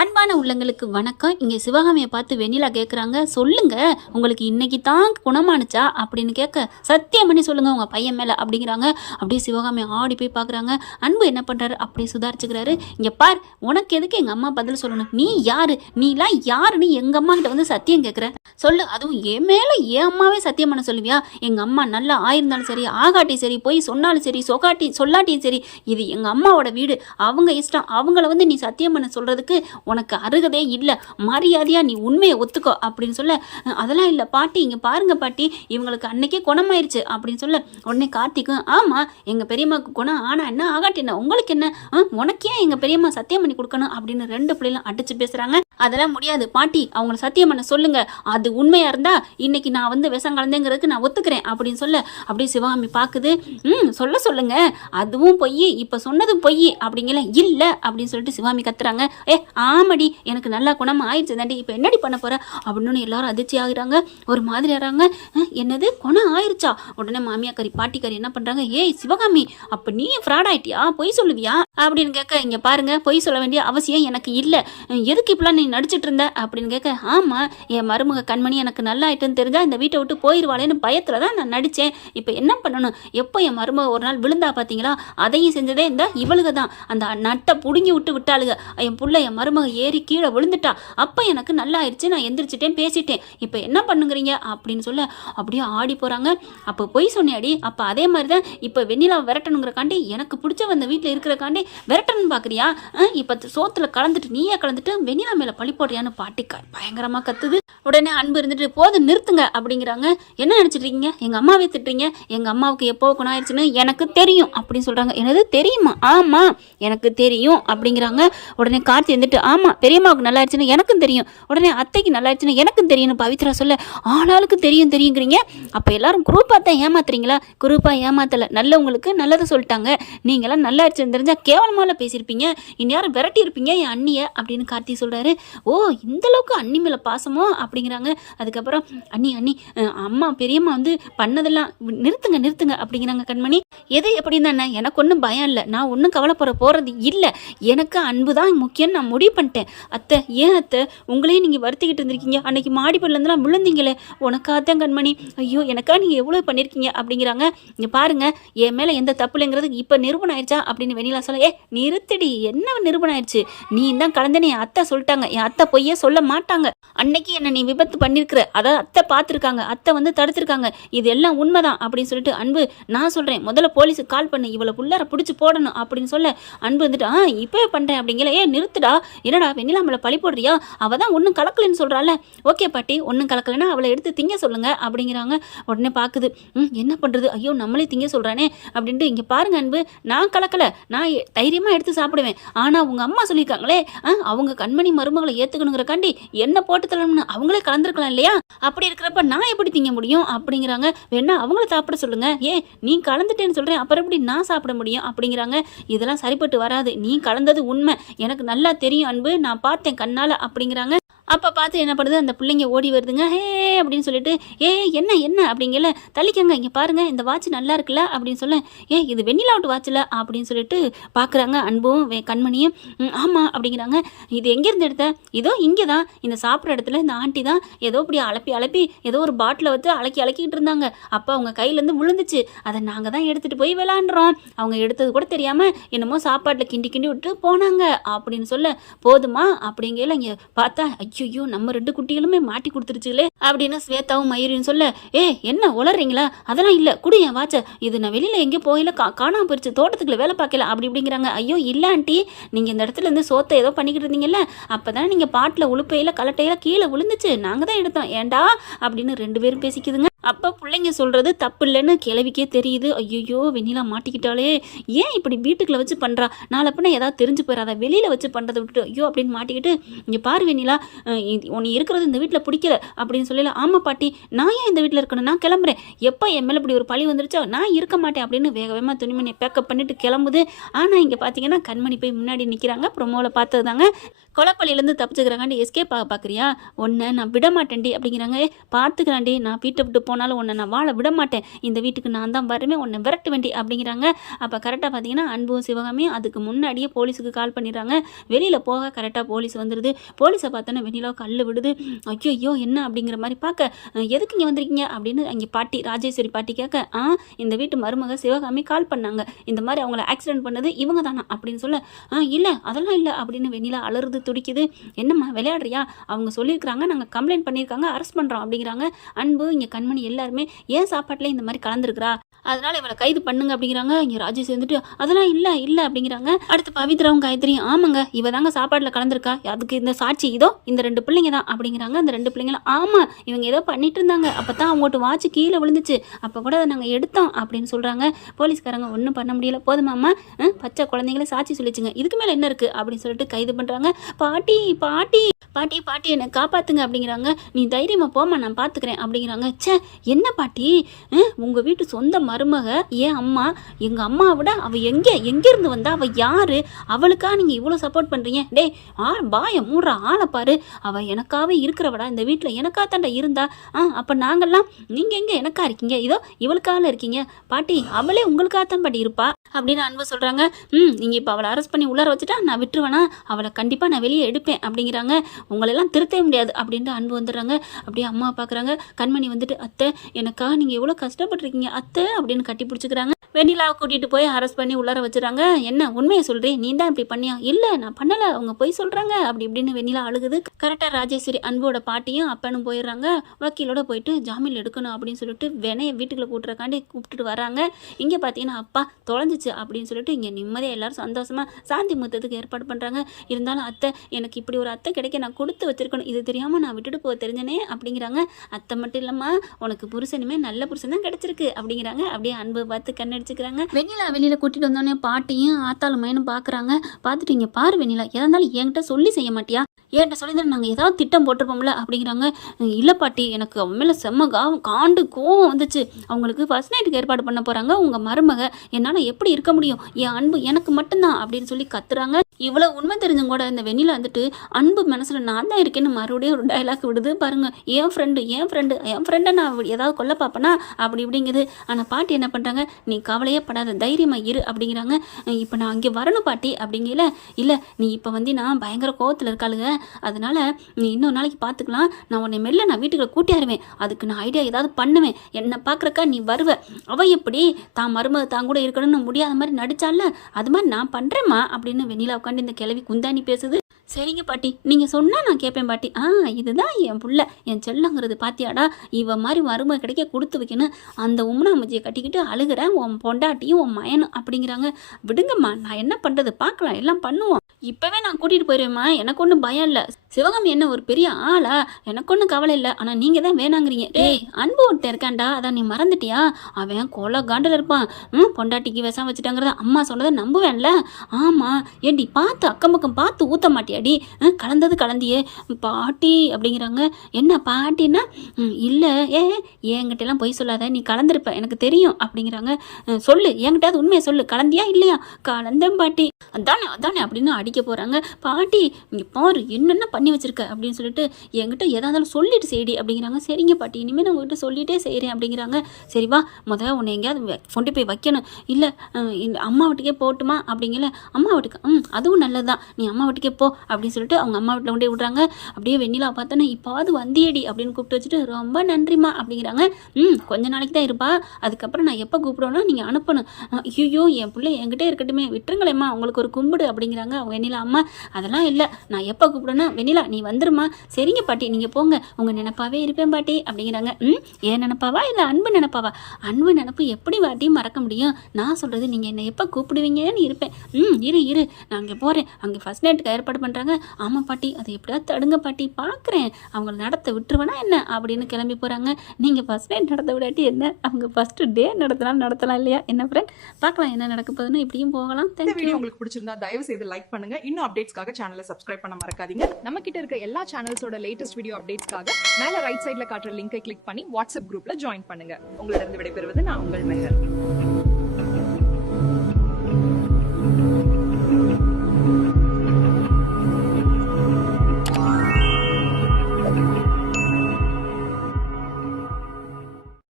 அன்பான உள்ளங்களுக்கு வணக்கம். இங்கே சிவகாமியை பார்த்து வெண்ணிலா கேட்குறாங்க சொல்லுங்க உங்களுக்கு இன்னைக்கு தான் குணமானுச்சா? அப்படின்னு கேட்க சத்தியம் பண்ணி சொல்லுங்க உங்கள் பையன் மேலே அப்படிங்கிறாங்க. அப்படியே சிவகாமி ஆடி போய் பார்க்குறாங்க அன்பு என்ன பண்ணுறாரு அப்படியே சுதாரிச்சுக்கிறாரு. இங்கே பார் உனக்கு எதுக்கு எங்கள் அம்மா பதில் சொல்லணும்? நீ யாரு? நீலாம் யாருன்னு எங்கள் அம்மா கிட்ட வந்து சத்தியம் கேட்குற சொல்லு அதுவும் என் மேலே என் அம்மாவே சத்தியம் பண்ண சொல்லுவியா? எங்கள் அம்மா நல்லா ஆயிருந்தாலும் சரி ஆகாட்டி சரி போய் சொன்னாலும் சரி சொகாட்டி சொல்லாட்டியும் சரி இது எங்கள் அம்மாவோட வீடு. அவங்க இஷ்டம் அவங்கள வந்து நீ சத்தியம் பண்ண சொல்கிறதுக்கு உனக்கு அருகதே இல்லை மரியாதையாக நீ உண்மையை ஒத்துக்கோ அப்படின்னு சொல்ல அதெல்லாம் இல்லை பாட்டி இங்கே பாருங்க பாட்டி இவங்களுக்கு அன்னைக்கே குணமாயிருச்சு அப்படின்னு சொல்ல உடனே கார்த்திக்கும் ஆமாம் எங்கள் பெரியம்மாவுக்கு குணம் ஆனால் என்ன ஆகாட்டி என்ன உங்களுக்கு என்ன? உனக்கே உனக்கு ஏன் எங்கள் பெரியம்மா சத்தியம் பண்ணி கொடுக்கணும்? அப்படின்னு ரெண்டு பிள்ளைகளும் அடித்து பேசுகிறாங்க அதெல்லாம் முடியாது. பாட்டி அவங்கள சத்தியம் பண்ண சொல்லுங்க. அது உண்மையாக இருந்தா இன்னைக்கு நான் வந்து விஷம் கலந்தேங்கிறதுக்கு நான் ஒத்துக்கிறேன் அப்படின்னு சொல்ல. அப்படியே சிவகாமி பார்க்குது ம் சொல்ல சொல்லுங்க. அதுவும் பொய். இப்போ சொன்னதும் பொய் அப்படிங்கல இல்லை அப்படின்னு சொல்லிட்டு சிவகாமி கத்துறாங்க. ஏ ஆமடி. எனக்கு நல்லா குணம் ஆயிடுச்சு தாண்டி. இப்போ என்னடி பண்ண போற? அப்படின்னு எல்லாரும் அதிர்ச்சி ஆகுறாங்க. ஒரு மாதிரி ஆகிறாங்க. என்னது? குணம் ஆயிடுச்சா உடனே மாமியாக்கறி பாட்டிக்காரி என்ன பண்றாங்க? ஏய் சிவகாமி அப்போ நீ ஃப்ராட் ஆயிட்டியா? பொய் சொல்லுவியா? அப்படின்னு கேட்க இங்க பாருங்க. பொய் சொல்ல வேண்டிய அவசியம் எனக்கு இல்லை. எதுக்கு இப்பெல்லாம் நீ நடிச்சிட்டு இருந்த அப்படின்னு கேட்க ஆமாம் என் மருமக கண்மணி எனக்கு நல்லா ஆயிட்டுன்னு தெரிஞ்சா இந்த வீட்டை விட்டு போயிடுவாளேன்னு பயத்தில் தான் நான் நடித்தேன் இப்போ என்ன பண்ணணும்? எப்போ என் மருமக ஒரு நாள் விழுந்தா பார்த்தீங்களா அதையும் செஞ்சதே இந்த இவளுக தான். அந்த நட்டை புடுங்கி விட்டு விட்டாளுக. என் புள்ள என் மருமக ஏறி கீழே விழுந்துட்டா. அப்போ எனக்கு நல்லா ஆயிடுச்சு நான் எந்திரிச்சிட்டேன் பேசிட்டேன். இப்போ என்ன பண்ணுங்கிறீங்க? அப்படின்னு சொல்ல அப்படியே ஆடி போகிறாங்க அப்போ பொய் சொன்னியாடி அப்போ அதே மாதிரி தான் இப்போ வெண்ணிலா விரட்டணுங்கிறக்காண்டி எனக்கு பிடிச்ச அந்த வீட்டில் இருக்கிறக்காண்டி விரட்டணும்னு பார்க்குறியா இப்போ சோத்தில் கலந்துட்டு நீயே கலந்துட்டு வெண்ணிலா மேலே பழி போடுறியான்னு பாட்டிக்கா பயங்கரமாக கத்துது. உடனே அன்பு இருந்துட்டு போது நிறுத்துங்க அப்படிங்கிறாங்க. என்ன நினச்சிட்ருக்கீங்க? எங்கள் அம்மாவே திட்டுறீங்க. எங்கள் அம்மாவுக்கு எப்போ குணாயிருச்சுன்னு எனக்கு தெரியும் அப்படின்னு சொல்கிறாங்க எனது தெரியுமா? ஆமாம் எனக்கு தெரியும் அப்படிங்கிறாங்க. உடனே கார்த்தி வந்துட்டு ஆமாம் பெரியம்மாவுக்கு நல்லா ஆயிடுச்சுன்னு எனக்கும் தெரியும். உடனே அத்தைக்கு நல்லா ஆயிடுச்சுன்னு எனக்கும் தெரியும்னு பவித்ரா சொல்ல ஆளாளுக்கு தெரியும் தெரியுங்கிறீங்க. அப்போ எல்லாரும் குரூப்பாக தான் ஏமாத்துறீங்களா? குரூப்பாக ஏமாத்தலை. நல்லவங்களுக்கு நல்லதை சொல்லிட்டாங்க. நீங்களாம் நல்லா ஆயிடுச்சுன்னு தெரிஞ்சால் கேவலமால பேசியிருப்பீங்க. இந்நேரம் விரட்டி இருப்பீங்க என் அண்ணியை அப்படின்னு கார்த்தி சொல்கிறாரு ஓ இந்தளவுக்கு அண்ணி மேலே பாசமோ? அப்படிங்கிறாங்க. அதுக்கப்புறம் அண்ணி அண்ணி அம்மா பெரியம்மா வந்து பண்ணதெல்லாம் நிறுத்துங்க நிறுத்துங்க அப்படிங்கிறாங்க கண்மணி. எது எப்படி தானே எனக்கு ஒன்றும் பயம் இல்லை. நான் ஒன்றும் கவலைப்பட போகிறது இல்லை. எனக்கு அன்பு தான் முக்கியம்னு நான் முடிவு பண்ணிட்டேன். அத்தை ஏன் அத்தை? உங்களையும் நீங்கள் வருத்திக்கிட்டு இருந்திருக்கீங்க. அன்னைக்கு மாடிப்படலேருந்துலாம் விழுந்தீங்களே. உனக்காக தான் கண்மணி. ஐயோ எனக்கா நீங்கள் எவ்வளோ பண்ணியிருக்கீங்க அப்படிங்கிறாங்க. இங்கே பாருங்க என் மேலே எந்த தப்பு இல்லைங்கிறது இப்போ நிரூபணம் ஆயிடுச்சா அப்படின்னு வெண்ணிலா சொல்ல ஏ நிறுத்தடி. என்ன நிரூபணம் ஆயிடுச்சு நீ தான் கலந்தேன்னு என் அத்தை சொல்லிட்டாங்க. என் அத்தை பொய்யே சொல்ல மாட்டாங்க. அன்னைக்கு என்ன நீ விபத்து பண்ணியிருக்கிற அதை அத்தை பார்த்துருக்காங்க. அத்தை வந்து தடுத்திருக்காங்க. இது எல்லாம் உண்மைதான் அப்படின்னு சொல்லிட்டு அன்பு நான் சொல்கிறேன் முதல்ல போலீஸுக்கு கால் பண்ணு. இவளை புள்ளார பிடிச்சி போடணும் அப்படின்னு சொல்ல அன்பு வந்துட்டு ஆ இப்போவே பண்ணுறேன் அப்படிங்கிற ஏ நிறுத்துடா. என்னடா வெண்ணிலா நம்மளை பழி போடுறியா? அவள் தான் ஒன்றும் கலக்கலைன்னு சொல்கிறாள் ஓகே பாட்டி ஒன்றும் கலக்கலைன்னா அவளை எடுத்து திங்க சொல்லுங்கள் அப்படிங்கிறாங்க. உடனே பார்க்குது ம் என்ன பண்ணுறது ஐயோ நம்மளே திங்க சொல்கிறானே அப்படின்ட்டு இங்கே பாருங்க அன்பு நான் கலக்கலை. நான் எ- எடுத்து சாப்பிடுவேன். ஆனால் அவங்க அம்மா சொல்லியிருக்காங்களே ஆ, அவங்க கண்மணி மருமகள் ஏற்றுக்கணுங்கிறக்காண்டி என்ன போட்டு தரணும்னு அவங்களே கலந்துருக்கலாம் இல்லையா? அப்படி இருக்கிறப்ப நான் எப்படி திங்க முடியும் அப்படிங்கிறாங்க. வேணா அவங்கள சாப்பிட சொல்லுங்க. ஏ நீ கலந்துட்டேன்னு சொல்கிறேன் அப்புறம் எப்படி நான் சாப்பிட முடியும் அப்படிங்கிறாங்க. இதெல்லாம் சரிப்பட்டு வராது. நீ கலந்தது உண்மை. எனக்கு நல்லா தெரியும் அன்பு. நான் பார்த்தேன் கண்ணால் அப்படிங்கிறாங்க. அப்போ பார்த்து என்ன பண்ணுது? அந்த பிள்ளைங்க ஓடி வருதுங்க. ஹே அப்படின்னு சொல்லிட்டு ஏ என்ன என்ன? அப்படிங்கல தள்ளிக்கங்க இங்கே பாருங்கள் இந்த வாட்ச் நல்லா இருக்குல்ல? அப்படின்னு சொல்ல ஏ இது வெண்ணிலா அவுட் வாட்சில் அப்படின்னு சொல்லிட்டு பார்க்குறாங்க அன்பும் வே- கண்மணியும். ஆமாம் அப்படிங்கிறாங்க. இது எங்கேருந்து எடுத்த? இதோ இங்கே தான் இந்த சாப்பிட்ற இடத்துல இந்த ஆண்டி தான். ஏதோ இப்படி அலப்பி அலப்பி ஏதோ ஒரு பாட்டிலை வச்சு அலக்கி அலக்கிட்டு இருந்தாங்க. அப்போ அவங்க கையிலேருந்து விழுந்துச்சு. அதை நாங்கள் தான் எடுத்துகிட்டு போய் விளாண்டுறோம். அவங்க எடுத்தது கூட தெரியாமல் என்னமோ சாப்பாட்டில் கிண்டி கிண்டி விட்டு போனாங்க. அப்படின்னு சொல்ல போதுமா? அப்படிங்கல இங்கே பார்த்தா ஐயோ நம்ம ரெண்டு குட்டிகளுமே மாட்டி கொடுத்துருச்சுங்களே அப்படின்னு ஸ்வேதாவும் மயூரியும் சொல்ல ஏ என்ன உளறீங்களா? அதெல்லாம் இல்லை. குடு என் வாட்ச. இது நான் வெளியில் எங்கே போயில கா காணாமல் போயிடுச்சு தோட்டத்துக்குள்ள வேலை பார்க்கல. அப்படி இப்படிங்கிறாங்க. ஐயோ இல்லை ஆண்டி. நீங்கள் இந்த இடத்துல இருந்து சோத்தை ஏதோ பண்ணிக்கிட்டு இருந்தீங்கல்ல. அப்போ தானே நீங்கள் பாட்டில் உளுப்பையில் கலட்டையில் கீழே விழுந்துச்சு. நாங்கள் தான் எடுத்தோம். ஏன்டா அப்படின்னு ரெண்டு பேரும் பேசிக்குதுங்க. அப்போ பிள்ளைங்க சொல்கிறது தப்பு இல்லைன்னு கிளவிக்கே தெரியுது. ஐயோ வெண்ணிலா மாட்டிக்கிட்டாலே ஏன் இப்படி வீட்டுக்குள்ள வச்சு பண்ணுறா நாளை ஏதாவது தெரிஞ்சு போயிடாத வெளியில் வச்சு பண்ணுறதை விட்டு ஐயோ அப்படின்னு மாட்டிக்கிட்டு இங்கே பாரு வெண்ணிலா. உன்னை இருக்கிறது இந்த வீட்டில் பிடிக்கல அப்படின்னு சொல்லல. ஆமாம் பாட்டி நான் ஏன் இந்த வீட்டில் இருக்கணும்? நான் கிளம்புறேன். எப்போ என் மேலே இப்படி ஒரு பழி வந்துருச்சோ? நான் இருக்க மாட்டேன் அப்படின்னு வேக வேகமாக துணிமணியை பேக்கப் பண்ணிட்டு கிளம்புது. ஆனால் இங்கே பார்த்தீங்கன்னா கண்மணி போய் முன்னாடி நிற்கிறாங்க ப்ரொமோவில் பார்த்தது தாங்க கொலப்பள்ளியிலேருந்து தப்பிச்சுக்கிறாங்கண்டி எஸ்கேப் ஆக பார்க்குறியா ஒன்று நான் விட மாட்டேன்டி அப்படிங்கிறாங்க. "ஏய், நான் வீட்டை விட்டு போனாலும் உன்னை நான் வாழ விட மாட்டேன். இந்த வீட்டுக்கு நான் தான் வருவேன். உன்னை விரட்ட வேண்டி அப்படிங்கிறாங்க. அப்போ கரெக்டாக பார்த்தீங்கன்னா அன்பும் சிவகாமியும் அதுக்கு முன்னாடியே போலீஸுக்கு கால் பண்ணிடுறாங்க. வெளியில் போக கரெக்டாக போலீஸ் வந்துடுது போலீஸை பார்த்தோன்னா வெளியில் கல் விடுது. ஐயோ ஐயோ என்ன அப்படிங்கிற மாதிரி பார்க்க எதுக்கு இங்கே வந்திருக்கீங்க? அப்படின்னு அங்கே பாட்டி ராஜேஸ்வரி பாட்டி கேட்க ஆ இந்த வீட்டு மருமக சிவகாமி கால் பண்ணாங்க. இந்த மாதிரி அவங்கள ஆக்சிடென்ட் பண்ணது இவங்க தானா? அப்படின்னு சொல்ல ஆ இல்லை அதெல்லாம் இல்லை அப்படின்னு வெண்ணிலா அலறுது துடிக்குது. என்னம்மா விளையாடுறியா? அவங்க சொல்லியிருக்கிறாங்க நாங்கள் கம்ப்ளைண்ட் பண்ணியிருக்காங்க அரெஸ்ட் பண்ணுறோம் அப்படிங்கிறாங்க. அன்பு இங்கே கண்மணி எல்லாருமே ஏன் சாப்பாட்டில் இந்த மாதிரி கலந்துருக்கிறா? அதனால இவளை கைது பண்ணுங்க அப்படிங்கிறாங்க. இங்கே ராஜேஷ் வந்துட்டு அதெல்லாம் இல்லை இல்லை அப்படிங்கிறாங்க. அடுத்து பவித்ராவும் காயத்ரியும் ஆமாங்க இவ தாங்க சாப்பாட்டில் கலந்துருக்கா. அதுக்கு இந்த சாட்சி இதோ இந்த ரெண்டு பிள்ளைங்க தான் அப்படிங்கிறாங்க. அந்த ரெண்டு பிள்ளைங்களும் ஆமாம் இவங்க ஏதோ பண்ணிட்டு இருந்தாங்க. அப்போ தான் அவங்கோட்டு வாட்ச் கீழே விழுந்துச்சு. அப்போ கூட அதை நாங்கள் எடுத்தோம் அப்படின்னு சொல்கிறாங்க போலீஸ்காரங்க ஒன்றும் பண்ண முடியல. போதுமாம்மா பச்சை குழந்தைங்களே சாட்சி சொல்லிச்சுங்க. இதுக்கு மேலே என்ன இருக்குது அப்படின்னு சொல்லிட்டு கைது பண்ணுறாங்க பாட்டி பாட்டி பாட்டி பாட்டி என்னை காப்பாத்துங்க அப்படிங்கிறாங்க. நீ தைரியமாக போமா நான் பார்த்துக்கிறேன் அப்படிங்கிறாங்க. ச்சே என்ன பாட்டி? உங்கள் வீட்டு சொந்த மருமக ஏன் அம்மா எங்கள் அம்மாவை விட அவள் எங்கே எங்கேருந்து வந்தா அவள் யார்? அவளுக்கா நீங்கள் இவ்வளோ சப்போர்ட் பண்ணுறீங்க டேய் ஆ பாய மூடுற ஆளை பாரு. அவள் எனக்காகவே இருக்கிறவடா இந்த வீட்டில் எனக்கா தாண்டா இருந்தா. ஆ அப்போ நாங்கள்லாம் நீங்கள் எங்கே எனக்கா இருக்கீங்க? இதோ இவளுக்கால இருக்கீங்க. பாட்டி அவளே உங்களுக்காக தான் பாட்டி இருப்பா. அப்படின்னு அன்பு சொல்கிறாங்க ம் நீங்கள் இப்போ அவளை அரெஸ்ட் பண்ணி உள்ளார வச்சுட்டா நான் விட்டுருவேனா? அவளை கண்டிப்பாக நான் வெளியே எடுப்பேன் அப்படிங்கிறாங்க. உங்களெல்லாம் திருத்தவே முடியாது அப்படின்ட்டு அன்பு வந்துடுறாங்க. அப்படியே அம்மா பார்க்குறாங்க கண்மணி வந்துட்டு அத்தை எனக்காக நீங்கள் எவ்வளோ கஷ்டப்பட்டுருக்கீங்க அத்தை அப்படின்னு கட்டி பிடிச்சிக்கிறாங்க. வெண்ணிலாவை கூட்டிகிட்டு போய் அரெஸ்ட் பண்ணி உள்ளார வச்சுறாங்க. என்ன உண்மையை சொல்கிறேன் நீ தான் இப்படி பண்ணியா? இல்லை நான் பண்ணலை அவங்க போய் சொல்கிறாங்க அப்படி இப்படின்னு வெண்ணிலா அழுகுது. கரெக்டாக ராஜேஸ்வரி அன்போட பாட்டியும் அப்பனும் போயிடுறாங்க. வக்கீலோட போயிட்டு ஜாமீன் எடுக்கணும் அப்படின்னு சொல்லிட்டு வினைய வீட்டுக்குள்ள கூட்டுறக்காண்டி கூப்பிட்டுட்டு வராங்க. இங்கே பார்த்தீங்கன்னா அப்பா தொலைஞ்சிச்சு. அப்படின்னு சொல்லிட்டு இங்கே நிம்மதியாக எல்லாரும் சந்தோஷமாக சாந்தி முத்தத்துக்கு ஏற்பாடு பண்ணுறாங்க இருந்தாலும் அத்தை எனக்கு இப்படி ஒரு அத்தை கிடைக்க நான் கொடுத்து வச்சிருக்கணும். இது தெரியாமல் நான் விட்டுட்டு போக தெரிஞ்சனே அப்படிங்கிறாங்க. அத்தை மட்டும் இல்லம்மா உனக்கு புருஷனுமே நல்ல புருஷன் தான் கிடைச்சிருக்கு அப்படிங்கிறாங்க. அப்படியே அன்பு பார்த்து கண்ணடிச்சுக்கிறாங்க. வெண்ணிலா வெளியில் கூட்டிகிட்டு வந்தோடனே பாட்டியும் ஆத்தாளுமையனும் பார்க்குறாங்க பார்த்துட்டு இங்கே பாரு வெண்ணிலா எதா இருந்தாலும் என்கிட்ட சொல்லி செய்ய மாட்டியா? ஏன்ட்ட சொல்லி நாங்கள் ஏதாவது திட்டம் போட்டிருப்போம்ல அப்படிங்கிறாங்க. இல்லை பாட்டி எனக்கு அவன் மேலே செம்ம காவம் காண்டு கோவம் வந்துச்சு. அவங்களுக்கு ஃபர்ஸ்ட் நைட்டுக்கு ஏற்பாடு பண்ண போகிறாங்க உங்கள் மருமக என்னால் எப்படி இருக்க முடியும்? என் அன்பு எனக்கு மட்டும்தான் அப்படின்னு சொல்லி கத்துறாங்க. இவ்வளோ உண்மை தெரிஞ்சும் கூட இந்த வெண்ணில வந்துட்டு அன்பு மனசில் நான் தான் இருக்கேன்னு மறுபடியும் ஒரு டைலாக் விடுது. பாருங்க என் ஃப்ரெண்டு என் ஃப்ரெண்டு என் ஃப்ரெண்டை நான் அப்படி ஏதாவது கொல்ல பார்ப்பேனா? அப்படி இப்படிங்குது. ஆனால் பாட்டி என்ன பண்ணுறாங்க நீ கவலையே படாத தைரியமாக இரு அப்படிங்கிறாங்க. இப்போ நான் அங்கே வரணும் பாட்டி அப்படிங்கல இல்லை நீ இப்போ வந்து நான் பயங்கர கோவத்தில் இருக்காளுங்க. அதனால நீ இன்னொரு நாளைக்கு பார்த்துக்கலாம் நான் உன்னை மெல்ல நான் வீட்டுக்குள்ள கூட்டியாருவேன் அதுக்கு நான் ஐடியா ஏதாவது பண்ணுவேன். என்னை பார்க்குறக்கா நீ வருவ. அவ எப்படி? தான் மருமக தான் கூட இருக்கணும்னு முடியாத மாதிரி நடிச்சால அது மாதிரி நான் பண்ணுறேம்மா அப்படின்னு வெண்ணிலா உட்காந்து இந்த கிளவி குந்தாணி பேசுது. சரிங்க பாட்டி. நீங்கள் சொன்னால் நான் கேட்பேன் பாட்டி. ஆ இதுதான் என் புள்ள. என் செல்லங்கிறது பாத்தியாடா? இவ மாதிரி வறுமை கிடைக்க கொடுத்து வைக்கணும். அந்த உம்னாமஜியை கட்டிக்கிட்டு அழுகிறேன் உன் பொண்டாட்டியும் உன் மயனும் அப்படிங்கிறாங்க. விடுங்கம்மா நான் என்ன பண்ணுறது பார்க்கலாம். எல்லாம் பண்ணுவோம். இப்போவே நான் கூட்டிகிட்டு போயிடுவேம்மா எனக்கு ஒன்றும் பயம் இல்லை. சிவகாமி என்ன ஒரு பெரிய ஆளா? எனக்கு ஒன்றும் கவலை இல்லை. ஆனால் நீங்கள் தான் வேணாங்கிறீங்க. டேய் அன்பு ஒருத்தன் இருக்கேன்டா. அதான் நீ மறந்துட்டியா? அவன் கொலை காண்டில் இருப்பான். ம் பொண்டாட்டிக்கு விஷம் வச்சுட்டாங்கிறத அம்மா சொன்னதை நம்புவேன்ல. ஆமாம் ஏண்டி பார்த்து அக்கம் பக்கம் பார்த்து ஊற்ற மாட்டியா? அடி கலந்தது கலந்தியே. பாட்டி அப்படிங்கிறாங்க. என்ன பாட்டின்னா இல்லை ஏ என்கிட்டலாம் பொய் சொல்லாத நீ கலந்துருப்ப எனக்கு தெரியும் அப்படிங்கிறாங்க. சொல்லு என்கிட்ட உண்மையை சொல்லு. கலந்தியா இல்லையா? கலந்தேன் பாட்டி. அதானே அதானே அப்படின்னு அடிக்க போகிறாங்க பாட்டி இங்கே பாரு என்னென்ன பண்ணி வச்சிருக்க அப்படின்னு சொல்லிட்டு என்கிட்ட எதாக இருந்தாலும் சொல்லிட்டு செய்டி அப்படிங்கிறாங்க. சரிங்க பாட்டி இனிமேல் நான் உங்ககிட்ட சொல்லிட்டே செய்கிறேன் அப்படிங்கிறாங்க. சரி வா முதல்ல உன்னை எங்கேயாவது கொண்டு போய் வைக்கணும். இல்லை இந்த அம்மா வீட்டுக்கே போகட்டுமா அப்படிங்கல. அம்மா வீட்டுக்கு ம் அதுவும் நல்லது தான் நீ அம்மா வீட்டுக்கே போ அப்படின்னு சொல்லிட்டு அவங்க அம்மா வீட்டில் கொண்டே விட்றாங்க. அப்படியே வெண்ணிலா பார்த்தோன்னே இப்பாவது வந்தியடி அப்படின்னு கூப்பிட்டு வச்சுட்டு ரொம்ப நன்றிம்மா அப்படிங்கிறாங்க. ம் கொஞ்ச நாளைக்கு தான் இருப்பா. அதுக்கப்புறம் நான் எப்போ கூப்பிடுவேன்னா நீங்கள் அனுப்பணும். ஐயோ என் பிள்ளை என்கிட்ட இருக்கட்டுமே. விட்டுருங்களேம்மா. உங்களுக்கு ஒரு கும்பிடு அப்படிங்கிறாங்க அவங்க வெண்ணிலா அம்மா. அதெல்லாம் இல்லை. நான் எப்போ கூப்பிடுவேன்னா வெண்ணிலா நீ வந்துருமா சரிங்க பாட்டி நீங்கள் போங்க. உங்கள் நினப்பாவே இருப்பேன் பாட்டி அப்படிங்கிறாங்க. ம் ஏன் நினப்பாவா? இல்லை அன்பு நினப்பாவா? அன்பு நினப்பு எப்படி வாட்டி மறக்க முடியும்? நான் சொல்கிறது நீங்கள் என்னை எப்போ கூப்பிடுவீங்கன்னு இருப்பேன். ம் இரு இரு. நான் அங்கே போகிறேன் அங்கே ஃபஸ்ட் நைட்டுக்கு ஏற்பாடு பண்ணுறேன் பண்ணுறாங்க ஆமாம் பாட்டி அதை எப்படியாவது தடுங்க பாட்டி பார்க்குறேன் அவங்கள நடத்த விட்டுருவேனா என்ன? அப்படின்னு கிளம்பி போகிறாங்க நீங்கள் ஃபஸ்ட் நைட் நடத்த விடாட்டி என்ன? அவங்க ஃபஸ்ட்டு டே நடத்தலாம் நடத்தலாம் இல்லையா? என்ன ஃப்ரெண்ட் பார்க்கலாம் என்ன நடக்க போகுதுன்னு. இப்படியும் போகலாம். வீடியோ உங்களுக்கு பிடிச்சிருந்தா தயவு செய்து லைக் பண்ணுங்க. இன்னும் அப்டேட்ஸ்க்காக சேனலை சப்ஸ்கிரைப் பண்ண மறக்காதீங்க. நம்ம கிட்ட இருக்க எல்லா சேனல்ஸோட லேட்டஸ்ட் வீடியோ அப்டேட்ஸ்க்காக மேல ரைட் சைடுல காட்டுற லிங்கை கிளிக் பண்ணி வாட்ஸ்அப் குரூப்ல ஜாயின் பண்ணுங்க. உங்களிடம் விடைபெறுவது நான் உங்கள் மெஹர்.